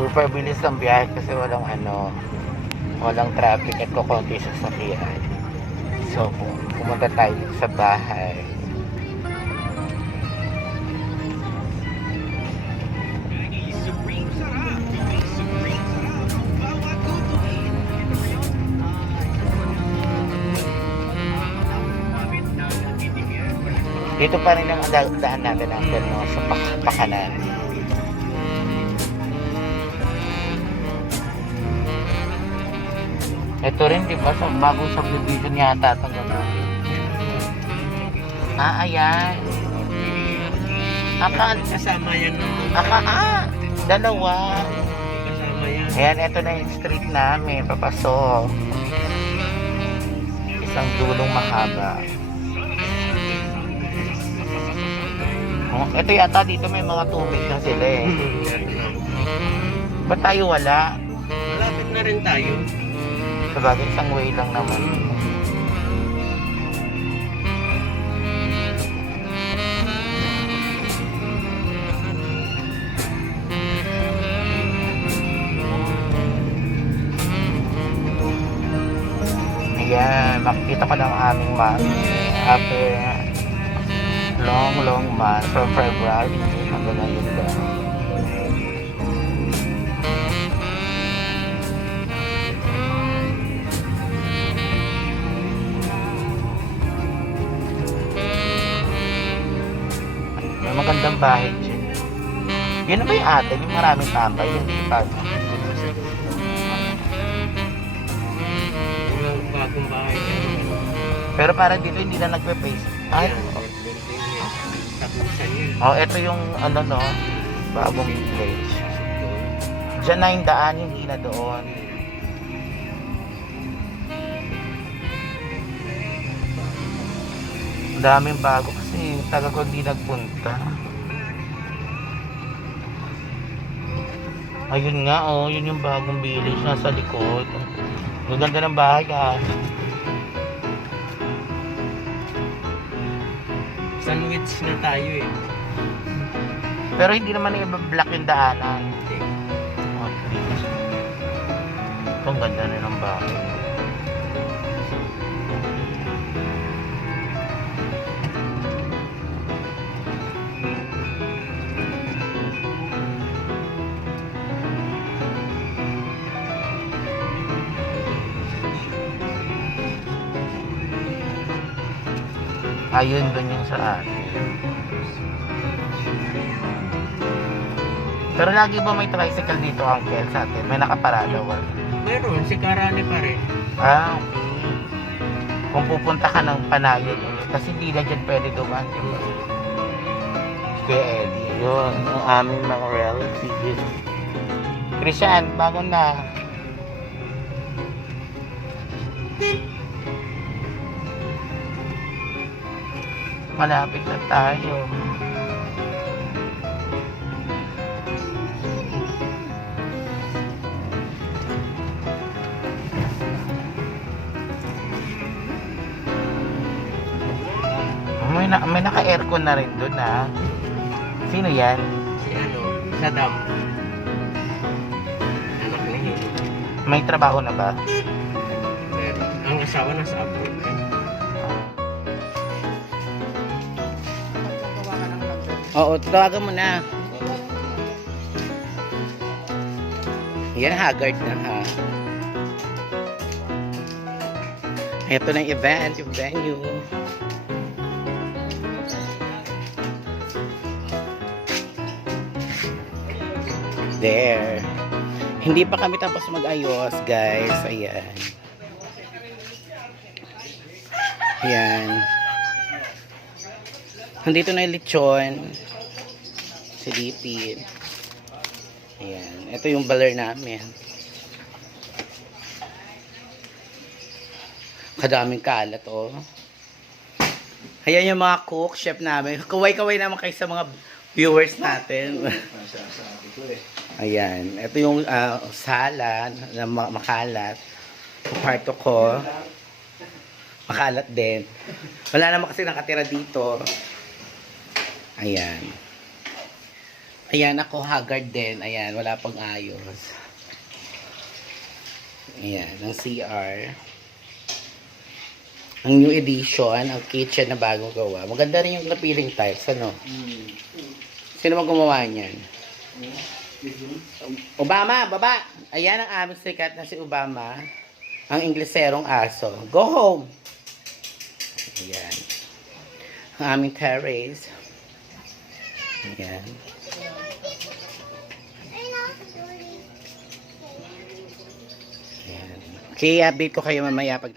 Super bilis ang biyahe kasi walang traffic at kukunti sa sasakyan. So, pumunta tayo dito sa bahay. Dito pa rin ang daan natin sa Pakanan. Ito rin, di ba? Sa bagong subdivision yata itong gagawin. Ayan. Kasama yan. Dalawa. Kasama yan. Ayan, ito na yung street namin. Papasok. Isang dulong mahaba. Ito yata dito may mga tubig na sila eh. Ba't tayo wala? Malapit na rin tayo. Sabagay, isang way lang naman. Ayan, makikita ko ng aming month after long month from February hanggang ngayon lang. May magandang bahay dyan. Yun ba yung atin? Yung maraming tambay? Yung ipag. Yung bagong bahay. Pero parang dito hindi na nagpe-face. Ay, oh, ito yung bagong village. Diyan na yung daan, hindi na doon. Ang daming bago kasi taga ko hindi nagpunta. Ayun nga, yun yung bagong village nasa likod. Ang ganda ng bahay ka. Sandwich na tayo eh. Pero hindi naman i-block yung daanan. Hindi. Okay. Ito ang ganda na ng bahay. Ayun doon yung sa atin. Pero lagi ba may tricycle dito, Uncle, sa atin? May nakaparada wala? Meron, si Karane pa rin. Okay. Kung pupunta ka ng Panayon, kasi di na dyan pwede dumaan, di ba? Kuya Eddie, yun, ang aming mga relatives. Christian, bago na. Malapit na tayo. May naka-aircon na rin doon ha. Sino yan? Si Saddam. Anak ni Hino. May trabaho na ba? Pero ang asawa nasa abroad. Oo, tawagan mo na. Yan, haggard na ha. Ito na yung event, yung venue. There. Hindi pa kami tapos mag-ayos, guys. Ayan. Ayan. Nandito na yung lechon. Silipin. Ayan. Ito yung baler namin. Kadaming kalat, oh. Ayan yung mga cook, chef namin. Kaway-kaway naman kayo sa mga viewers natin. Ayan. Ito yung salad na makalat. Parto ko. Makalat din. Wala naman kasi nakatira dito. Ayan. Ayan ako, haggard din. Ayan, wala pang ayos. Ayan, ang CR. Ang new edition, ang kitchen na bagong gawa. Maganda rin yung napiling tiles, ano? Sino ba gumawa niyan? Obama, baba! Ayan ang aming sikat na si Obama. Ang Ingleserong aso. Go home! Ayan. Ang aming terrace. Ayan. Ayan. Okay, update ko kayo mamaya pag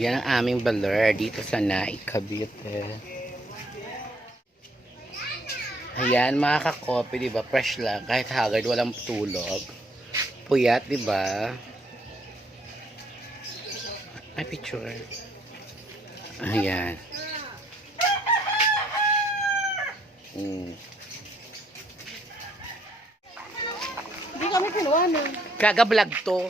yan ang aming baler dito sa Naik, Cavite. Ayan, mga kakopi, diba? Fresh lang. Kahit haggard, walang tulog. Puyat, diba? Ay, picture. Ayan. Hindi kami kinuha nun. Kagablog to.